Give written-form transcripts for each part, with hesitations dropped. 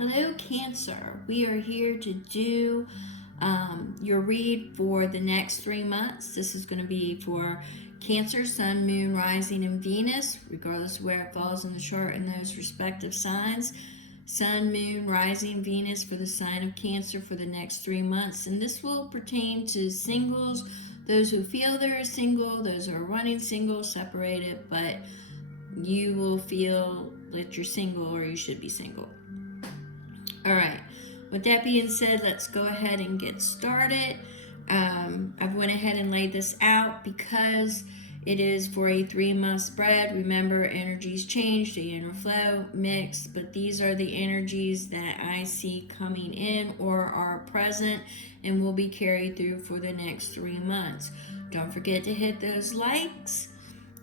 Hello, Cancer. We are here to do your read for the next 3 months. This is going to be for Cancer, Sun, Moon, Rising, and Venus, regardless of where it falls in the chart in those respective signs. Sun, Moon, Rising, Venus for the sign of Cancer for the next 3 months. And this will pertain to singles, those who feel they're single, those who are running single, separated, but you will feel that you're single or you should be single. All right, with that being said, let's go ahead and get started. I've went ahead and laid this out because it is for a 3-month spread. Remember, energies change, the inner flow, mix, but these are the energies that I see coming in or are present and will be carried through for the next 3 months. Don't forget to hit those likes.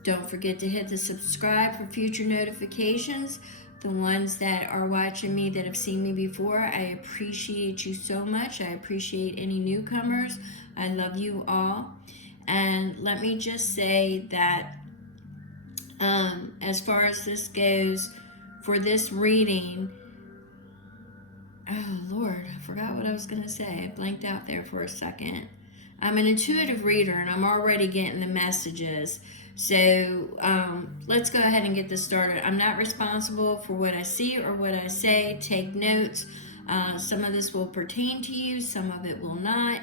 Don't forget to hit the subscribe for future notifications. The ones that are watching me that have seen me before, I appreciate you so much. I appreciate any newcomers. I love you all. And let me just say that as far as this goes, for this reading, oh Lord, I forgot what I was going to say. I blanked out there for a second. I'm an intuitive reader and I'm already getting the messages. So let's go ahead and get this started. I'm not responsible for what I see or what I say. Take notes. Some of this will pertain to you. Some of it will not.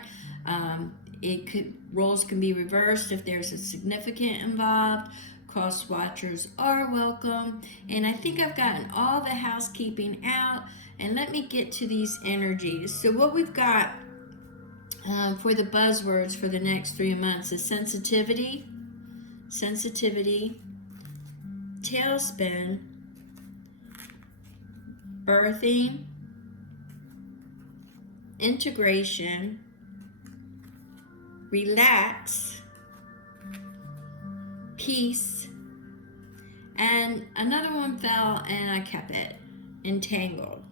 Roles can be reversed if there's a significant involved. Cross watchers are welcome. And I think I've gotten all the housekeeping out. And let me get to these energies. So what we've got for the buzzwords for the next 3 months is sensitivity, tailspin, birthing, integration, relax, peace, and another one fell and I kept it, entangled.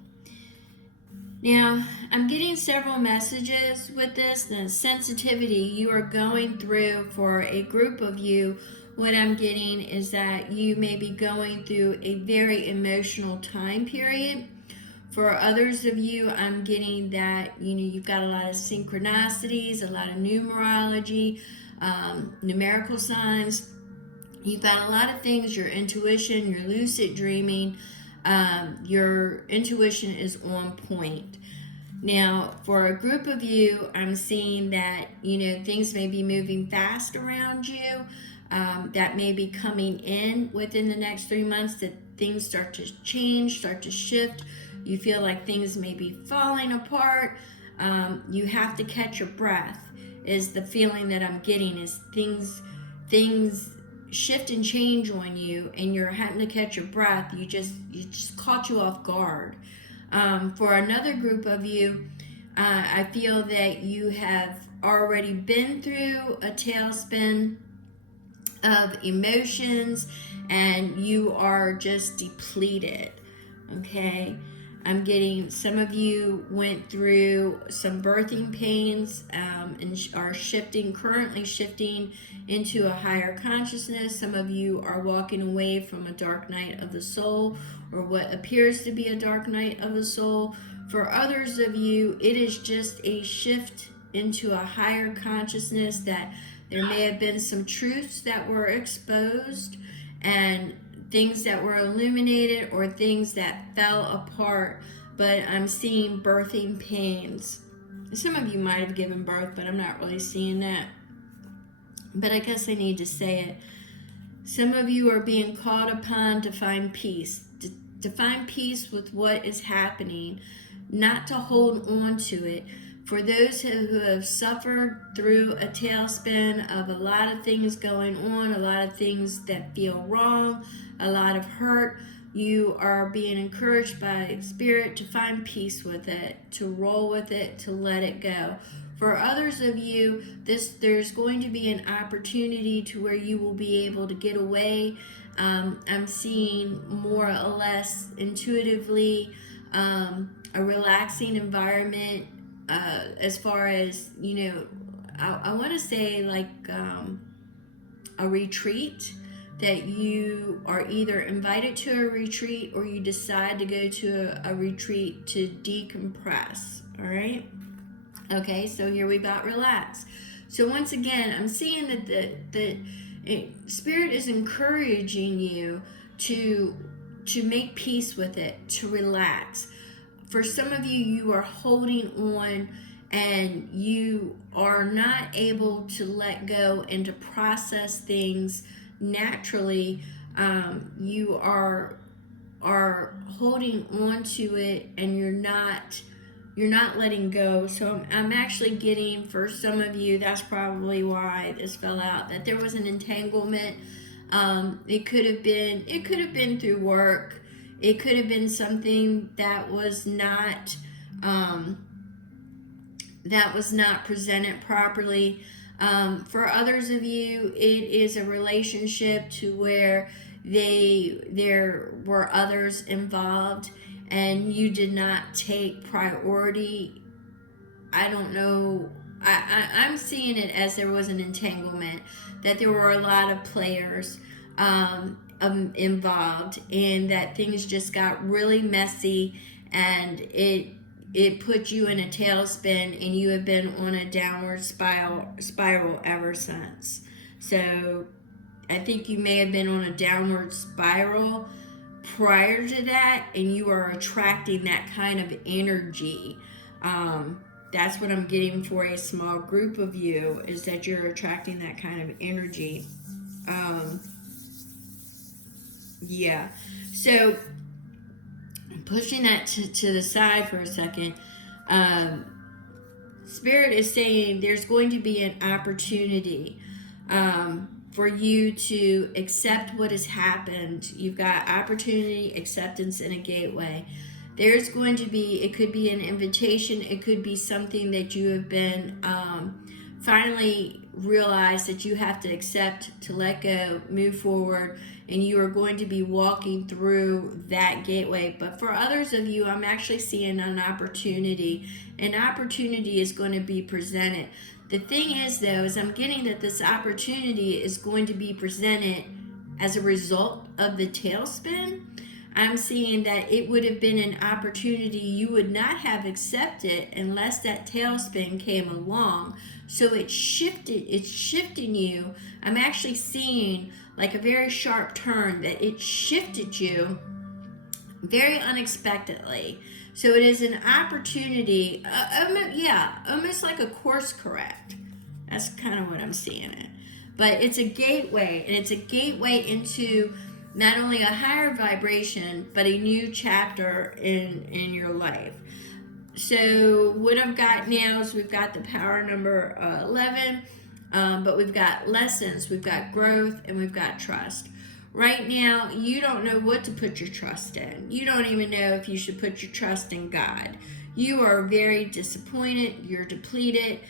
Now, I'm getting several messages with this. The sensitivity you are going through for a group of you, what I'm getting is that you may be going through a very emotional time period. For others of you, I'm getting that, you've got a lot of synchronicities, a lot of numerology, numerical signs. You've got a lot of things, your intuition, your lucid dreaming, your intuition is on point. Now, for a group of you, I'm seeing that, things may be moving fast around you. That may be coming in within the next 3 months, that things start to change, start to shift. You feel like things may be falling apart. You have to catch your breath is the feeling that I'm getting, is things shift and change on you and you're having to catch your breath. You just caught you off guard. For another group of you, I feel that you have already been through a tailspin of emotions and you are just depleted. Okay, I'm getting some of you went through some birthing pains and are currently shifting into a higher consciousness. Some of you are walking away from a dark night of the soul or what appears to be a dark night of the soul. For others of you, it is just a shift into a higher consciousness, that there may have been some truths that were exposed and things that were illuminated or things that fell apart, but I'm seeing birthing pains. Some of you might have given birth, but I'm not really seeing that. But I guess I need to say it. Some of you are being called upon to find peace, to find peace with what is happening, not to hold on to it. For those who have suffered through a tailspin of a lot of things going on, a lot of things that feel wrong, a lot of hurt, you are being encouraged by Spirit to find peace with it, to roll with it, to let it go. For others of you, there's going to be an opportunity to where you will be able to get away. I'm seeing more or less intuitively a relaxing environment. As far as, I want to say like a retreat. that you are either invited to a retreat or you decide to go to a retreat to decompress. All right. Okay, so here we've got relax. So once again, I'm seeing that the Spirit is encouraging you to make peace with it, to relax. For some of you, you are holding on and you are not able to let go and to process things naturally. You are holding on to it and you're not letting go. So I'm actually getting, for some of you, that's probably why this fell out, that there was an entanglement. It could have been through work. It could have been something that was not presented properly. For others of you, it is a relationship to where there were others involved and you did not take priority. I don't know. I'm seeing it as there was an entanglement, that there were a lot of players involved, and that things just got really messy, and it put you in a tailspin, and you have been on a downward spiral ever since. So I think you may have been on a downward spiral prior to that, and you are attracting that kind of energy. That's what I'm getting for a small group of you, is that you're attracting that kind of energy. Yeah. So pushing that to the side for a second, Spirit is saying there's going to be an opportunity for you to accept what has happened. You've got opportunity, acceptance, and a gateway. There's going to be, it could be an invitation, it could be something that you have been finally realized that you have to accept, to let go, move forward, and you are going to be walking through that gateway. But for others of you, I'm actually seeing an opportunity. An opportunity is going to be presented. The thing is, though, is I'm getting that this opportunity is going to be presented as a result of the tailspin. I'm seeing that it would have been an opportunity you would not have accepted unless that tailspin came along. So it's shifting you. I'm actually seeing like a very sharp turn, that it shifted you very unexpectedly. So it is an opportunity, almost like a course correct. That's kind of what I'm seeing it. But it's a gateway, and it's a gateway into not only a higher vibration, but a new chapter in your life. So what I've got now is we've got the power number 11, but we've got lessons, we've got growth, and we've got trust. Right now, you don't know what to put your trust in. You don't even know if you should put your trust in God. You are very disappointed. You're depleted.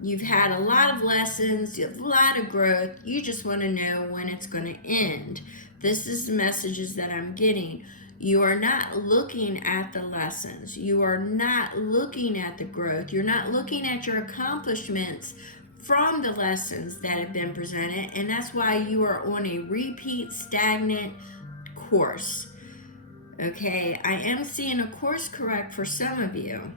You've had a lot of lessons. You have a lot of growth. You just want to know when it's going to end. This is the messages that I'm getting. You are not looking at the lessons. You are not looking at the growth. You're not looking at your accomplishments from the lessons that have been presented, and that's why you are on a repeat stagnant course. Okay, I am seeing a course correct for some of you.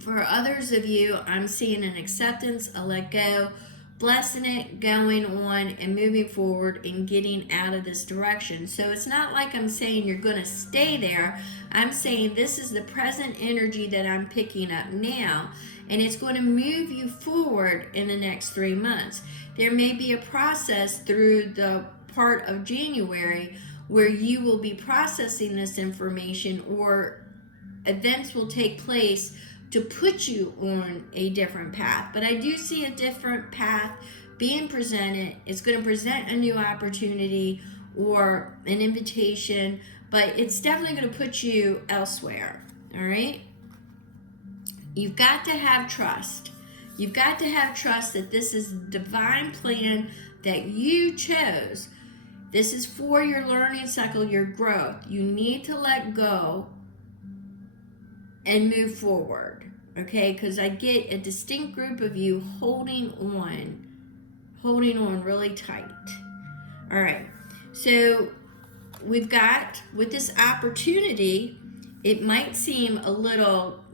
For others of you, I'm seeing an acceptance, a let go, blessing it, going on and moving forward and getting out of this direction. So it's not like I'm saying you're going to stay there. I'm saying this is the present energy that I'm picking up now, and it's going to move you forward in the next 3 months. There may be a process through the part of January where you will be processing this information, or events will take place to put you on a different path. But I do see a different path being presented. It's going to present a new opportunity or an invitation, but it's definitely going to put you elsewhere. All right? You've got to have trust. You've got to have trust that this is a divine plan that you chose. This is for your learning cycle, your growth. You need to let go and move forward, okay? Because I get a distinct group of you holding on really tight, All right. So we've got with this opportunity, it might seem a little,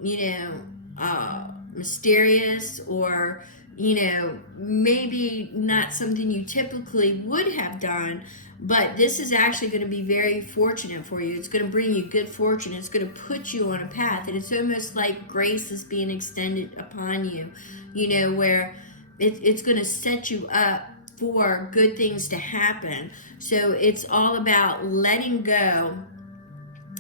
mysterious, or, maybe not something you typically would have done, but this is actually going to be very fortunate for you. It's going to bring you good fortune. It's going to put you on a path, and it's almost like grace is being extended upon you, where it's going to set you up for good things to happen. So it's all about letting go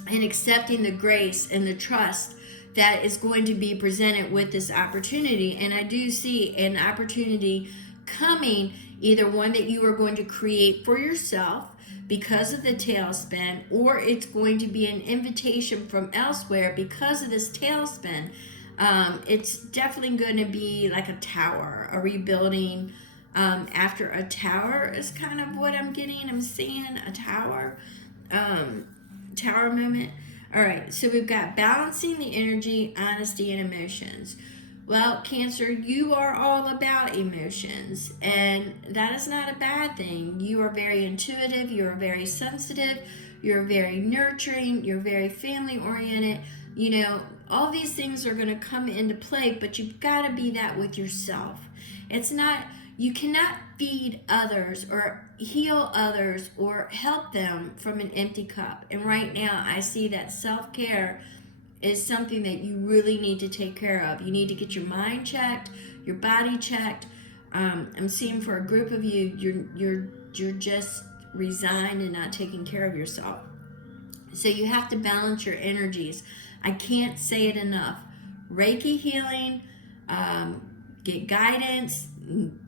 and accepting the grace and the trust that is going to be presented with this opportunity. And I do see an opportunity coming, either one that you are going to create for yourself because of the tailspin, or it's going to be an invitation from elsewhere because of this tailspin. It's definitely going to be like a tower, a rebuilding after a tower is kind of what I'm getting. I'm seeing a tower moment. All right, so we've got balancing the energy, honesty, and emotions. Well, Cancer, you are all about emotions, and that is not a bad thing. You are very intuitive, you are very sensitive, you're very nurturing, you're very family oriented. All these things are going to come into play, but you've got to be that with yourself. You cannot feed others or heal others or help them from an empty cup. And right now, I see that self-care is something that you really need to take care of. You need to get your mind checked, your body checked. I'm seeing for a group of you, you're just resigned and not taking care of yourself. So you have to balance your energies. I can't say it enough. Reiki healing, get guidance,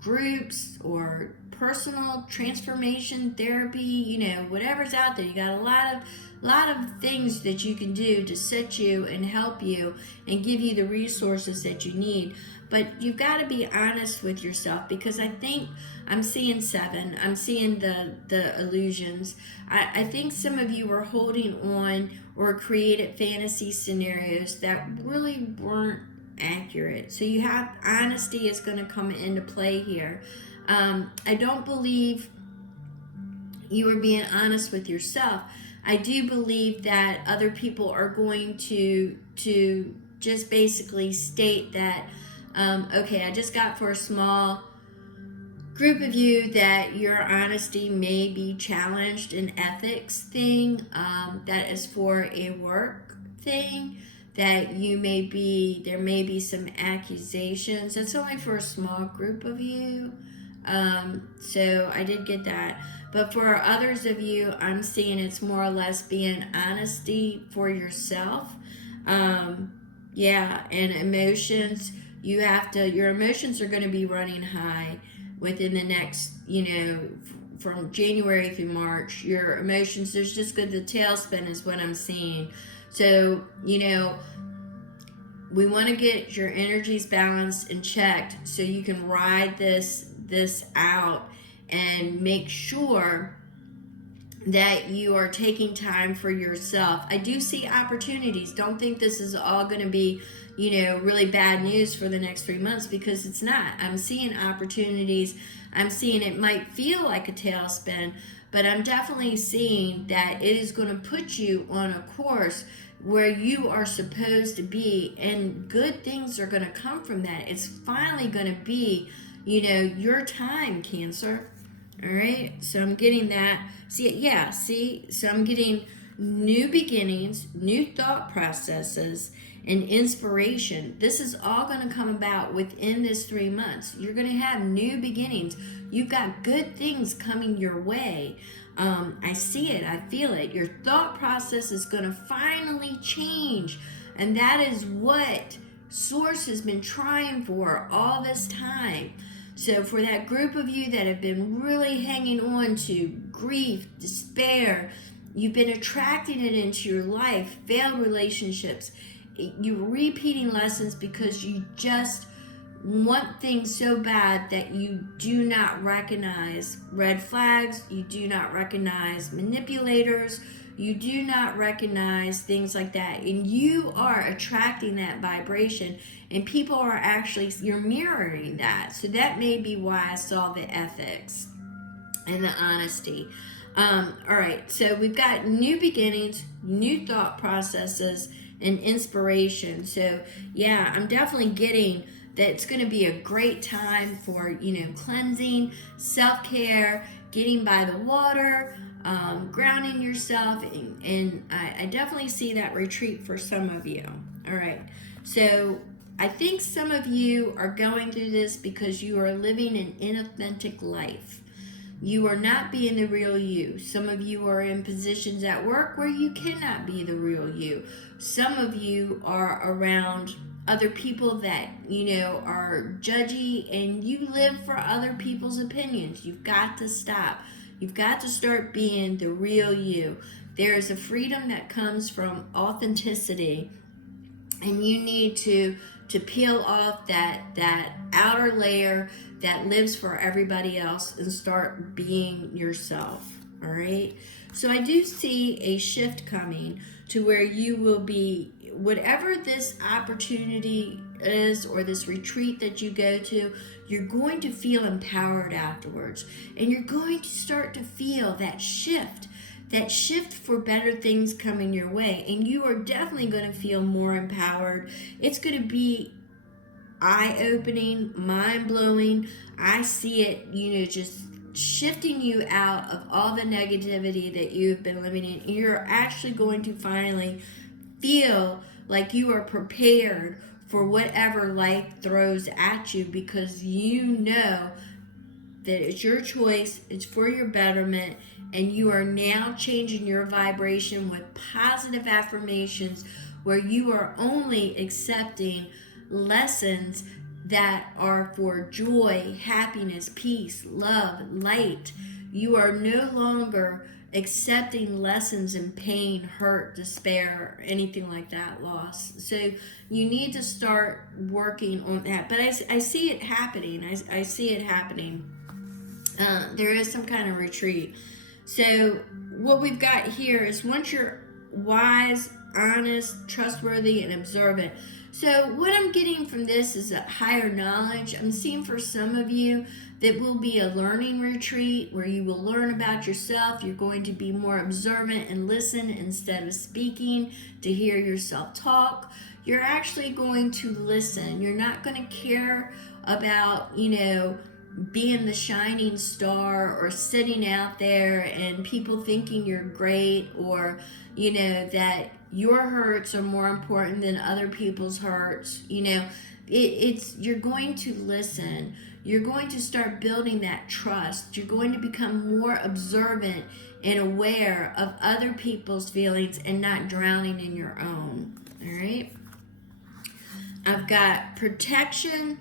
groups, or personal transformation therapy, whatever's out there. You got a lot of things that you can do to set you and help you and give you the resources that you need. But you've got to be honest with yourself, because I think I'm seeing 7. I'm seeing the illusions. I think some of you are holding on or created fantasy scenarios that really weren't accurate. So you have honesty is going to come into play here. I don't believe you are being honest with yourself. I do believe that other people are going to just basically state that, okay, I just got for a small group of you that your honesty may be challenged, an ethics thing, that is for a work thing, that there may be some accusations. That's only for a small group of you. So I did get that. But for others of you, I'm seeing it's more or less being honesty for yourself. Yeah, and emotions, your emotions are going to be running high within the next, from January through March. Your emotions, there's just good, the tailspin is what I'm seeing. So, we want to get your energies balanced and checked so you can ride this out and make sure that you are taking time for yourself. I do see opportunities. Don't think this is all going to be, really bad news for the next 3 months, because it's not. I'm seeing opportunities. I'm seeing it might feel like a tailspin, but I'm definitely seeing that it is going to put you on a course where you are supposed to be, and good things are going to come from that. It's finally going to be, your time, Cancer. All right, so I'm getting that. So I'm getting new beginnings, new thought processes, and inspiration. This is all going to come about within this 3 months. You're going to have new beginnings. You've got good things coming your way. I see it. I feel it. Your thought process is going to finally change. And that is what Source has been trying for all this time. So for that group of you that have been really hanging on to grief, despair, you've been attracting it into your life, failed relationships, you're repeating lessons because you just want things so bad that you do not recognize red flags, you do not recognize manipulators, you do not recognize things like that, and you are attracting that vibration, and people are actually, you're mirroring that. So that may be why I saw the ethics. and the honesty. All right, so we've got new beginnings, new thought processes, and inspiration. So yeah, I'm definitely getting that it's going to be a great time for, cleansing, self-care, getting by the water, grounding yourself, and I definitely see that retreat for some of you. All right, so I think some of you are going through this because you are living an inauthentic life. You are not being the real you. Some of you are in positions at work where you cannot be the real you. Some of you are around other people that, are judgy, and you live for other people's opinions. You've got to stop. You've got to start being the real you. There is a freedom that comes from authenticity, and you need to peel off that outer layer that lives for everybody else and start being yourself. All right, so I do see a shift coming to where you will be, whatever this opportunity is or this retreat that you go to, you're going to feel empowered afterwards, and you're going to start to feel that shift for better things coming your way, and you are definitely going to feel more empowered. It's going to be eye-opening, mind-blowing. I see it, just shifting you out of all the negativity that you've been living in. You're actually going to finally feel like you are prepared for whatever life throws at you, because you know that it's your choice, it's for your betterment, and you are now changing your vibration with positive affirmations where you are only accepting lessons that are for joy, happiness, peace, love, light. You are no longer accepting lessons in pain, hurt, despair, anything like that, loss. So you need to start working on that. But I see it happening. I see it happening. There is some kind of retreat. So what we've got here is, once you're wise, honest, trustworthy, and observant. So what I'm getting from this is a higher knowledge. I'm seeing for some of you that will be a learning retreat where you will learn about yourself. You're going to be more observant and listen instead of speaking to hear yourself talk. You're actually going to listen. You're not going to care about, being the shining star or sitting out there and people thinking you're great, or that your hurts are more important than other people's hurts. It's you're going to listen. You're going to start building that trust. You're going to become more observant and aware of other people's feelings and not drowning in your own. All right, I've got protection,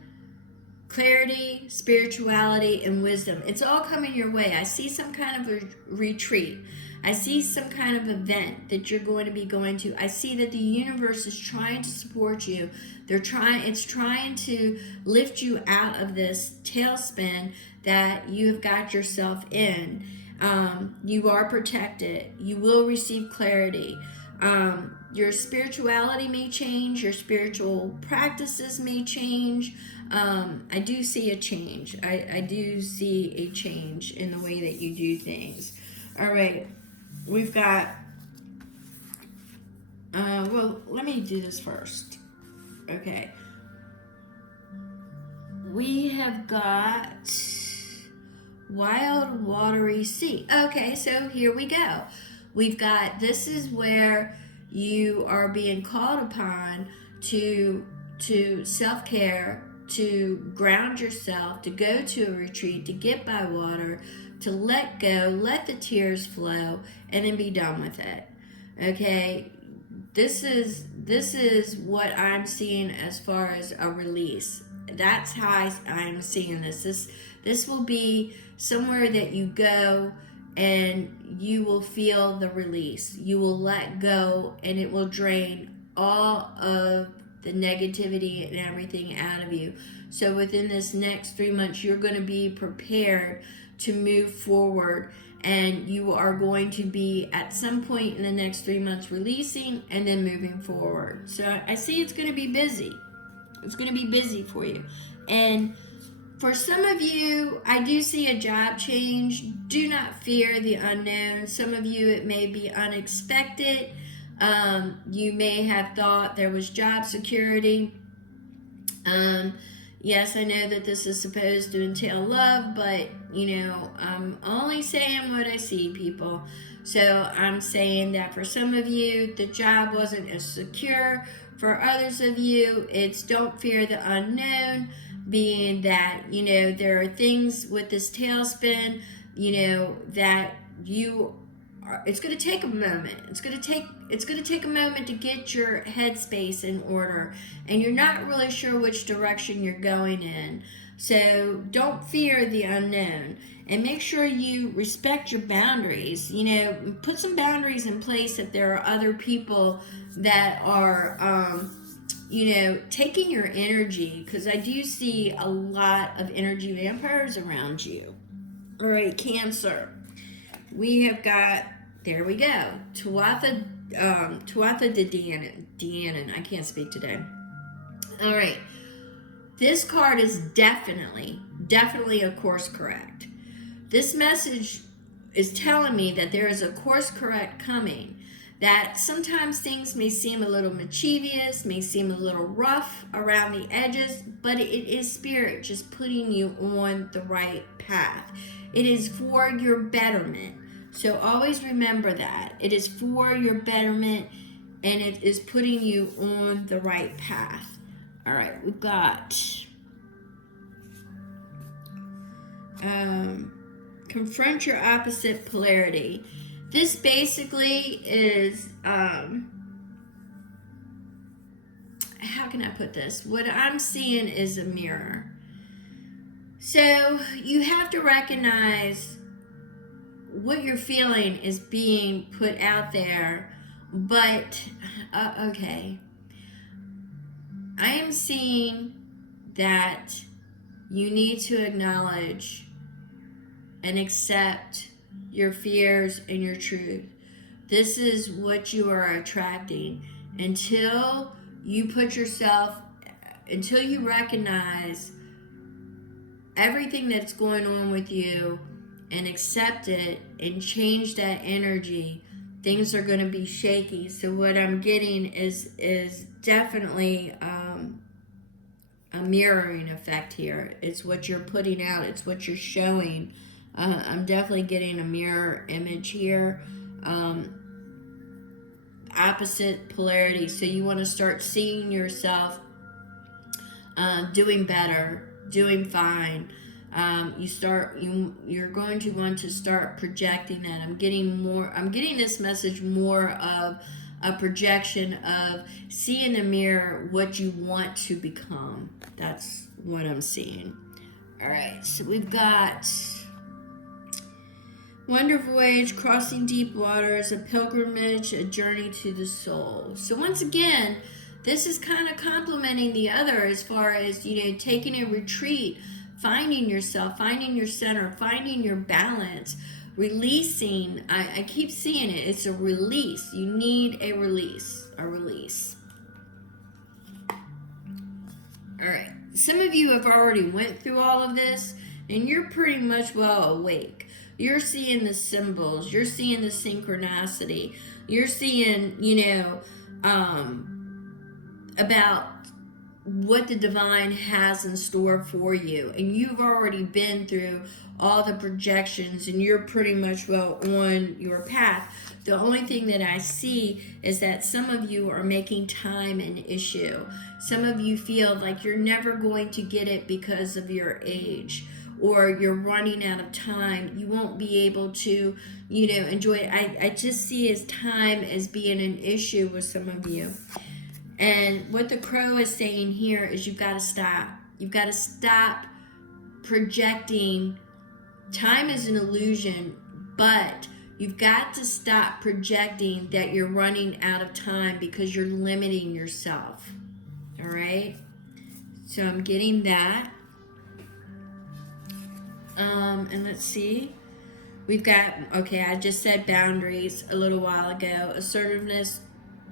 clarity, spirituality, and wisdom. It's all coming your way. I see some kind of a retreat. I see some kind of event that you're going to be going to. I see that the universe is trying to support you. It's trying to lift you out of this tailspin that you have got yourself in. You are protected. You will receive clarity. Your spirituality may change. Your spiritual practices may change. I do see a change. I do see a change in the way that you do things. All right. We've got, well, let me do this first. Okay. We have got wild watery sea. Okay, so here we go. We've got, this is where you are being called upon to self-care, to ground yourself, to go to a retreat, to get by water, to let go, let the tears flow, and then be done with it. Okay, this is what I'm seeing as far as a release. That's how I'm seeing this. This will be somewhere that you go and you will feel the release. You will let go, and it will drain all of the negativity and everything out of you. So within this next 3 months, you're going to be prepared to move forward, and you are going to be at some point in the next 3 months releasing and then moving forward. So I see it's going to be busy. It's going to be busy for you. And For some of you, I do see a job change. Do not fear the unknown. Some of you, it may be unexpected. You may have thought there was job security. Yes, I know that this is supposed to entail love, but I'm only saying what I see, people. So I'm saying that for some of you, the job wasn't as secure. For others of you, it's don't fear the unknown, being that, there are things with this tailspin, that it's going to take a moment. It's going to take a moment to get your headspace in order, and you're not really sure which direction you're going in. So don't fear the unknown, and make sure you respect your boundaries. Put some boundaries in place if there are other people that are taking your energy, because I do see a lot of energy vampires around you. All right, Cancer. We have got, there we go, Tuatha De Danann. I can't speak today. All right. This card is definitely a course correct. This message is telling me that there is a course correct coming. That sometimes things may seem a little mischievous, may seem a little rough around the edges, but it is spirit just putting you on the right path. It is for your betterment. So always remember that. It is for your betterment, and it is putting you on the right path. All right, we've got confront your opposite polarity. This basically is, how can I put this? What I'm seeing is a mirror. So you have to recognize what you're feeling is being put out there, but okay. I am seeing that you need to acknowledge and accept your fears and your truth. This is what you are attracting. Until you recognize everything that's going on with you and accept it and change that energy, things are going to be shaky. So what I'm getting is definitely a mirroring effect here. It's what you're putting out. It's what you're showing. I'm definitely getting a mirror image here. Opposite polarity. So you want to start seeing yourself doing better, doing fine. You're going to want to start projecting that. I'm getting this message more of a projection of see in the mirror what you want to become. That's what I'm seeing. All right, so we've got Wonder Voyage, Crossing Deep Waters, a pilgrimage, a journey to the soul. So once again, this is kind of complementing the other as far as, taking a retreat, finding yourself, finding your center, finding your balance, releasing. I keep seeing it. It's a release. You need a release. A release. All right. Some of you have already went through all of this, and you're pretty much well awake. You're seeing the symbols. You're seeing the synchronicity. You're seeing, about what the divine has in store for you, and you've already been through all the projections, and you're pretty much well on your path. The only thing that I see is that some of you are making time an issue. Some of you feel like you're never going to get it because of your age, or you're running out of time. You won't be able to enjoy it. I just see as time as being an issue with some of you. And what the crow is saying here is you've got to stop. You've got to stop projecting. Time is an illusion, but you've got to stop projecting that you're running out of time because you're limiting yourself. All right? So I'm getting that. And let's see. We've got, I just said boundaries a little while ago. Assertiveness,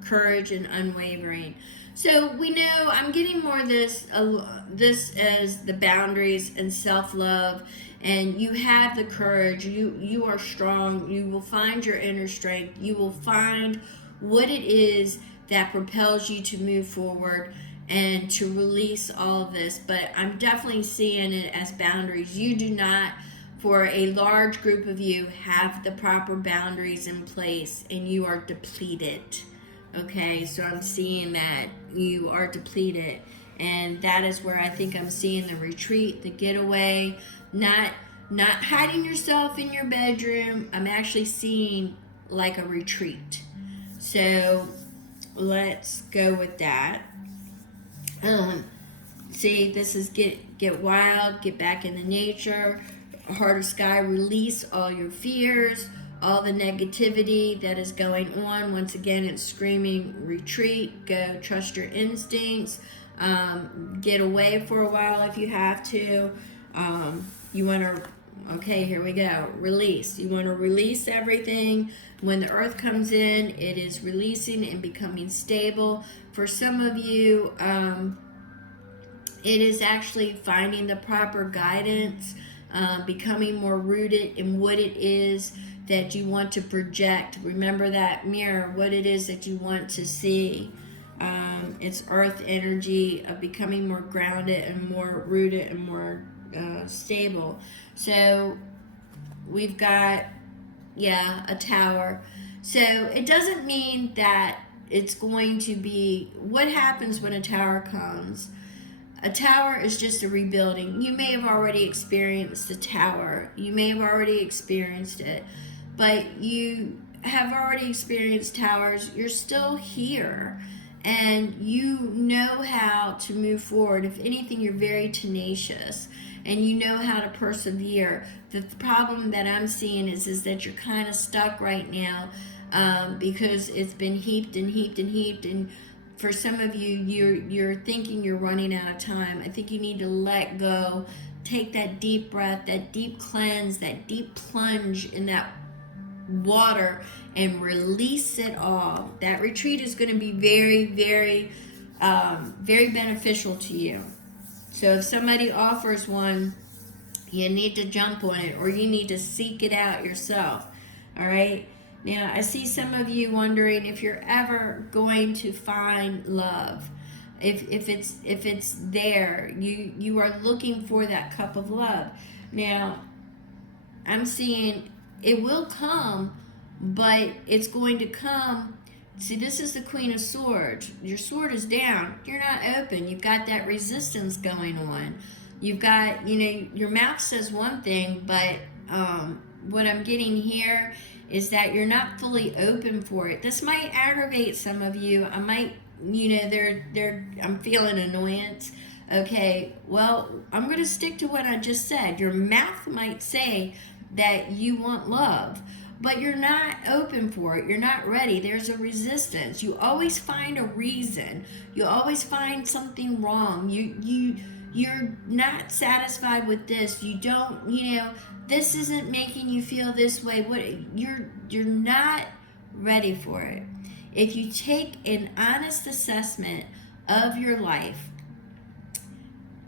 courage and unwavering. So we know I'm getting more of this as the boundaries and self-love, and you have the courage. You are strong. You will find your inner strength. You will find what it is that propels you to move forward and to release all of this. But I'm definitely seeing it as boundaries. You do not, for a large group of you, have the proper boundaries in place, and you are depleted. Okay, so I'm seeing that you are depleted, and that is where I think I'm seeing the retreat, the getaway, not hiding yourself in your bedroom. I'm actually seeing like a retreat. So let's go with that. See, this is get wild, get back into nature, heart of sky, release all your fears, all the negativity that is going on. Once again, it's screaming retreat, go trust your instincts, get away for a while if you have to. You want to, okay, here we go, release. You want to release everything. When the earth comes in, it is releasing and becoming stable. For some of you, it is actually finding the proper guidance, becoming more rooted in what it is that you want to project. Remember that mirror, what it is that you want to see. It's earth energy of becoming more grounded and more rooted and more stable. So we've got, a tower. So it doesn't mean that it's going to be, what happens when a tower comes? A tower is just a rebuilding. You may have already experienced a tower. You may have already experienced it. But you have already experienced towers. You're still here. And you know how to move forward. If anything, you're very tenacious. And you know how to persevere. The problem that I'm seeing is that you're kind of stuck right now because it's been heaped and heaped and heaped. And for some of you, you're thinking you're running out of time. I think you need to let go. Take that deep breath, that deep cleanse, that deep plunge in that water and release it all. That retreat is going to be very, very, very beneficial to you. So if somebody offers one, you need to jump on it, or you need to seek it out yourself. All right? Now, I see some of you wondering if you're ever going to find love. If it's there, you are looking for that cup of love. Now, I'm seeing it will come, but it's going to come. See, this is the Queen of Swords. Your sword is down. You're not open. You've got that resistance going on. You've got, your mouth says one thing, but what I'm getting here is that you're not fully open for it. This might aggravate some of you. I might, I'm feeling annoyance. Okay, well, I'm going to stick to what I just said. Your mouth might say that you want love, but you're not open for it. You're not ready. There's a resistance. You always find a reason. You always find something wrong. You're not satisfied with this. You don't, this isn't making you feel this way. You're not ready for it. If you take an honest assessment of your life,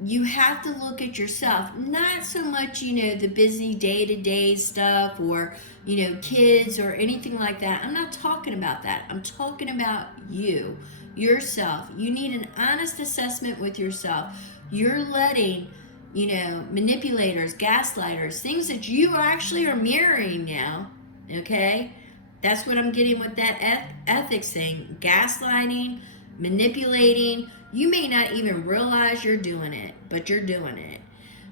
you have to look at yourself, not so much, the busy day-to-day stuff or, kids or anything like that. I'm not talking about that. I'm talking about you, yourself. You need an honest assessment with yourself. You're letting, manipulators, gaslighters, things that you actually are mirroring now, okay? That's what I'm getting with that ethics thing. Gaslighting, manipulating. You may not even realize you're doing it, but you're doing it.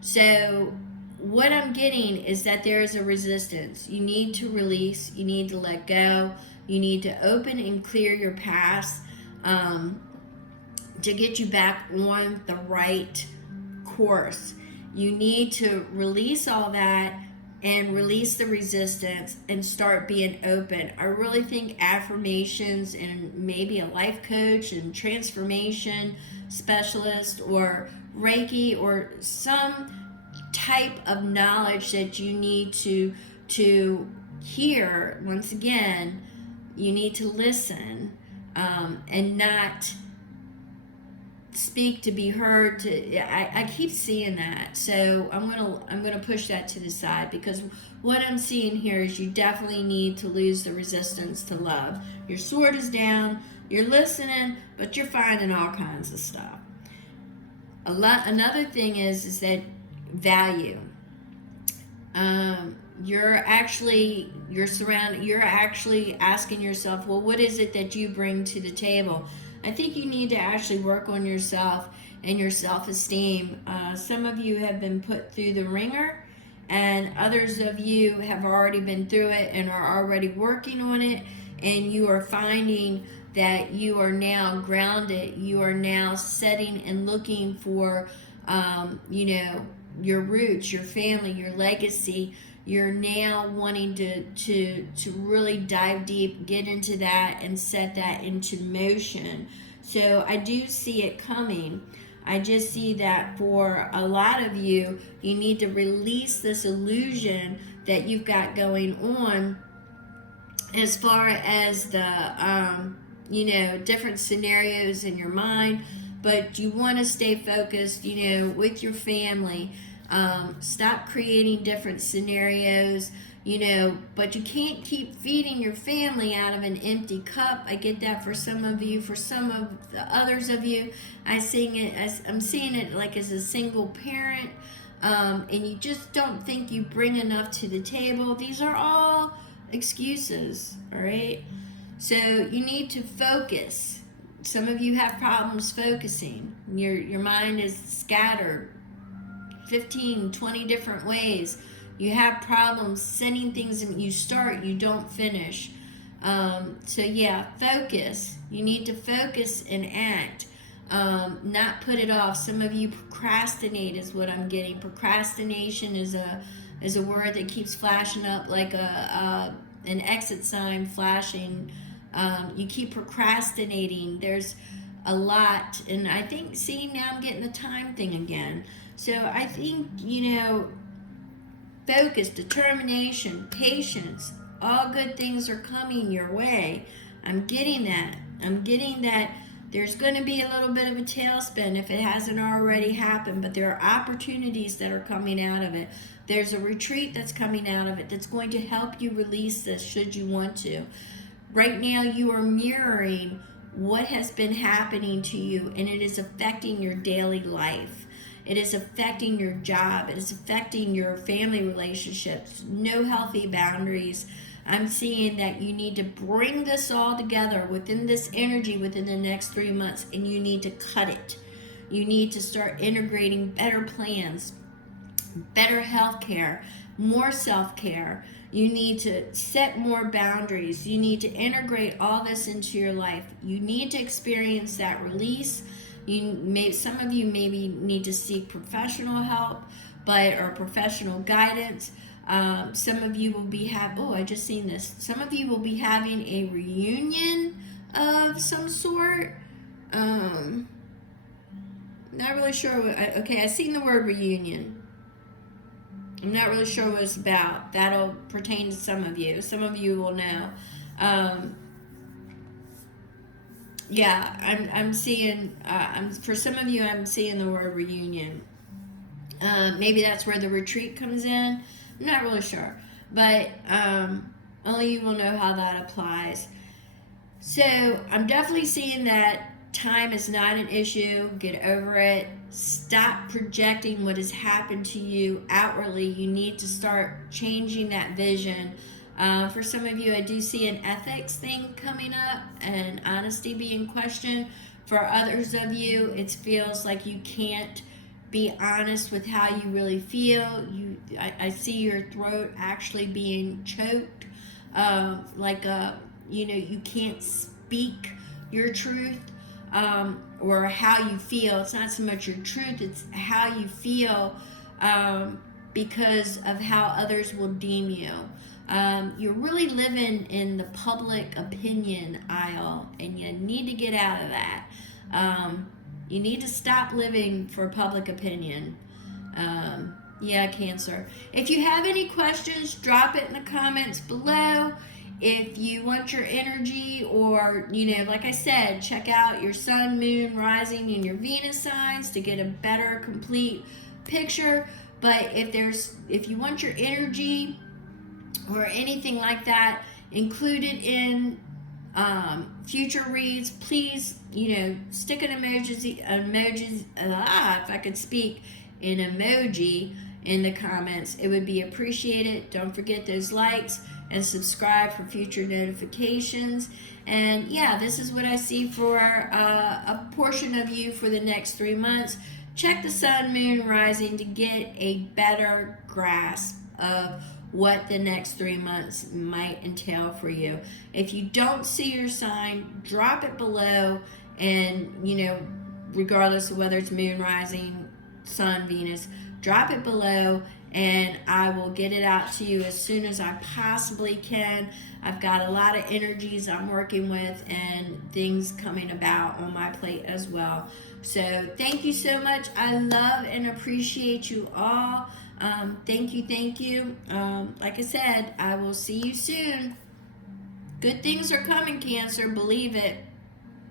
So what I'm getting is that there is a resistance. You need to release. You need to let go. You need to open and clear your past to get you back on the right course. You need to release all that and release the resistance and start being open. I really think affirmations and maybe a life coach and transformation specialist or Reiki or some type of knowledge that you need to hear. Once again, you need to listen. and not speak to be heard. I keep seeing that, so I'm gonna push that to the side, because what I'm seeing here is you definitely need to lose the resistance to love. Your sword is down, you're listening, but you're finding all kinds of stuff. Another thing is that value. You're actually asking yourself, well, what is it that you bring to the table? I think you need to actually work on yourself and your self-esteem. Some of you have been put through the ringer, and others of you have already been through it and are already working on it, and you are finding that you are now grounded. You are now setting and looking for, your roots, your family, your legacy. You're now wanting to really dive deep, get into that, and set that into motion. So I do see it coming. I just see that for a lot of you, you need to release this illusion that you've got going on as far as the different scenarios in your mind, but you want to stay focused, with your family. Stop creating different scenarios, but you can't keep feeding your family out of an empty cup. I get that for some of you. For some of the others of you, I'm seeing it like as a single parent, and you just don't think you bring enough to the table. These are all excuses, all right? So you need to focus. Some of you have problems focusing. Your mind is scattered 15, 20 different ways. You have problems setting things, and you start, you don't finish. Focus. You need to focus and act, not put it off. Some of you procrastinate is what I'm getting. Procrastination is a word that keeps flashing up like an exit sign flashing. You keep procrastinating. There's a lot, and I think, see, now I'm getting the time thing again. So I think, focus, determination, patience, all good things are coming your way. I'm getting that there's going to be a little bit of a tailspin if it hasn't already happened, but there are opportunities that are coming out of it. There's a retreat that's coming out of it that's going to help you release this should you want to. Right now you are mirroring what has been happening to you, and it is affecting your daily life. It is affecting your job. It is affecting your family relationships. No healthy boundaries. I'm seeing that you need to bring this all together within this energy within the next 3 months, and you need to cut it. You need to start integrating better plans, better health care, more self-care. You need to set more boundaries. You need to integrate all this into your life. You need to experience that release. Some of you maybe need to seek professional help, or professional guidance. Some of you will be Some of you will be having a reunion of some sort. Not really sure. I seen the word reunion. I'm not really sure what it's about. That'll pertain to some of you. Some of you will know. I'm seeing, for some of you, I'm seeing the word reunion. Maybe that's where the retreat comes in. I'm not really sure. But only you will know how that applies. So I'm definitely seeing that time is not an issue. Get over it. Stop projecting what has happened to you outwardly. You need to start changing that vision. For some of you, I do see an ethics thing coming up and honesty being questioned. For others of you, it feels like you can't be honest with how you really feel. I see your throat actually being choked, you can't speak your truth. Or how you feel. It's not so much your truth, it's how you feel, because of how others will deem you. You're really living in the public opinion aisle, and you need to get out of that. You need to stop living for public opinion. Cancer. If you have any questions, drop it in the comments below. if you want your energy, or, like I said, check out your sun, moon, rising, and your Venus signs to get a better, complete picture. But if you want your energy or anything like that included in future reads, please, stick an emojis, if I could speak, an emoji in the comments. It would be appreciated. Don't forget those likes and subscribe for future notifications. And yeah, this is what I see for a portion of you for the next 3 months. Check the sun, moon, rising to get a better grasp of what the next 3 months might entail for you. If you don't see your sign, drop it below, and regardless of whether it's moon, rising, sun, Venus, drop it below, and I will get it out to you as soon as I possibly can. I've got a lot of energies I'm working with and things coming about on my plate as well. So thank you so much. I love and appreciate you all. Thank you. Like I said, I will see you soon. Good things are coming, Cancer. Believe it.